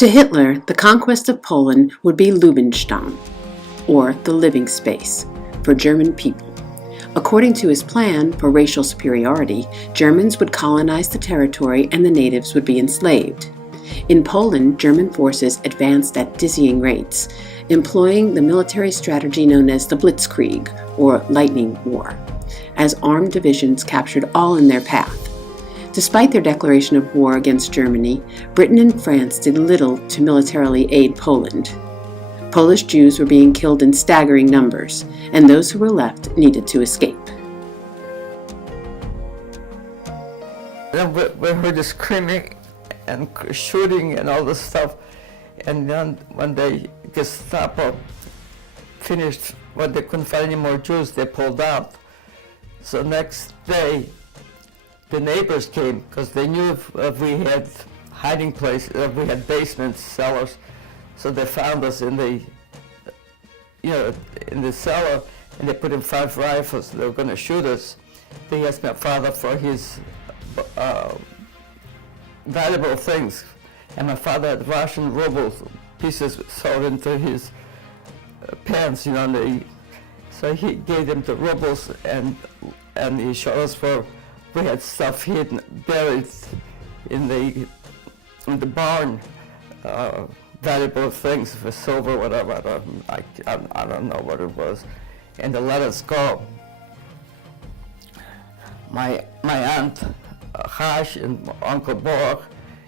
To Hitler, the conquest of Poland would be Lebensraum, or the living space, for German people. According to his plan for racial superiority, Germans would colonize the territory and the natives would be enslaved. In Poland, German forces advanced at dizzying rates, employing the military strategy known as the Blitzkrieg, or Lightning War, as armed divisions captured all in their path. Despite their declaration of war against Germany, Britain and France did little to militarily aid Poland. Polish Jews were being killed in staggering numbers, and those who were left needed to escape. Then we heard the screaming and shooting and all this stuff, and then when the Gestapo finished, when they couldn't find any more Jews, they pulled out. So next day, the neighbors came because they knew if we had hiding places, if we had basements, cellars. So they found us in the, in the cellar, and they put in 5 rifles. They were going to shoot us. They asked my father for his valuable things, and my father had Russian rubles, pieces sewed into his pants, so he gave them the rubles, and he showed us where we had stuff hidden, buried in the barn. Valuable things for silver, whatever. I don't know what it was, and they let us go. My aunt Hash and Uncle Borg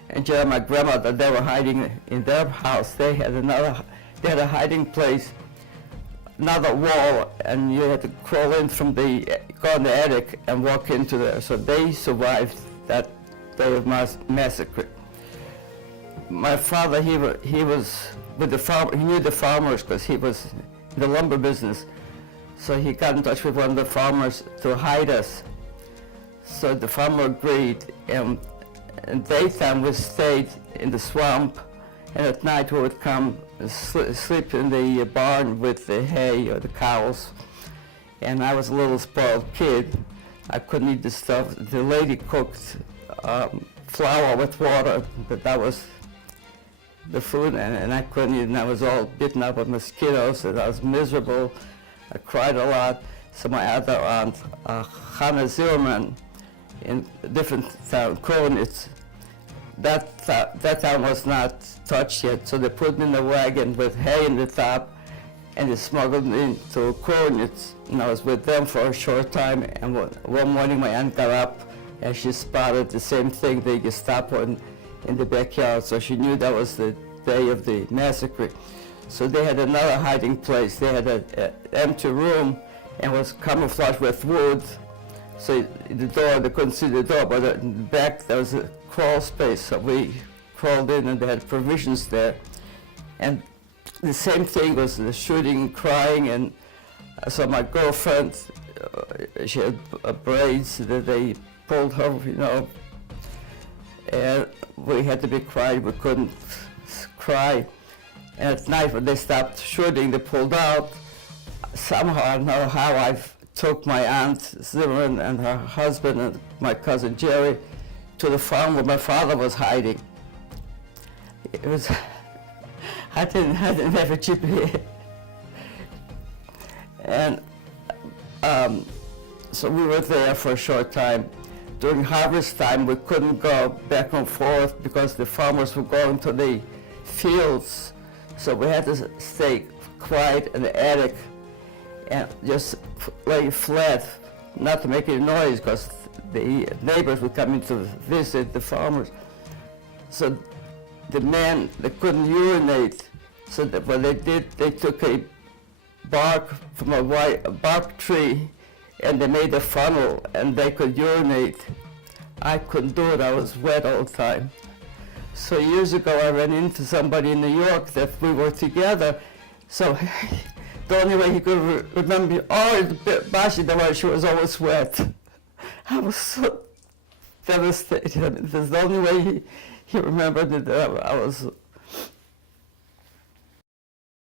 and my grandmother, they were hiding in their house. They had a hiding place, another wall, and you had to crawl in go in the attic and walk into there. So they survived that day of massacre. My father, he was with the farm. He knew the farmers because he was in the lumber business. So he got in touch with one of the farmers to hide us. So the farmer agreed, and daytime we stayed in the swamp, and at night we would come sleep in the barn with the hay or the cows. And I was a little spoiled kid. I couldn't eat the stuff. The lady cooked flour with water, but that was the food, and I couldn't eat, and I was all bitten up with mosquitoes, and I was miserable. I cried a lot. So my other aunt, Hannah Zimmerman, in a different town, Kronitz, that town was not touched yet, so they put me in a wagon with hay in the top, and they smuggled me into Kronitz, and I was with them for a short time, and one morning my aunt got up, and she spotted the same thing, the Gestapo in the backyard, so she knew that was the day of the massacre. So they had another hiding place. They had an empty room and was camouflaged with wood. So the door, they couldn't see the door, but in the back there was a crawl space. So we crawled in, and they had provisions there. And the same thing was the shooting, crying, and so my girlfriend, she had braids that they pulled her, and we had to be quiet. We couldn't cry. And at night when they stopped shooting, they pulled out. Somehow, I don't know how, I took my aunt Zimmerman and her husband and my cousin Jerry to the farm where my father was hiding. It was, I didn't have a GPS. And so we were there for a short time. During harvest time, we couldn't go back and forth because the farmers were going to the fields. So we had to stay quiet in the attic and just lay flat, not to make any noise because the neighbors would come in to visit the farmers. So the men, they couldn't urinate. So what they did, they took a bark from a bark tree and they made a funnel and they could urinate. I couldn't do it, I was wet all the time. So years ago I ran into somebody in New York that we were together. So the only way he could remember me, Bashi, the way she was always wet. I was so devastated. I mean, that's the only way he remembered that I was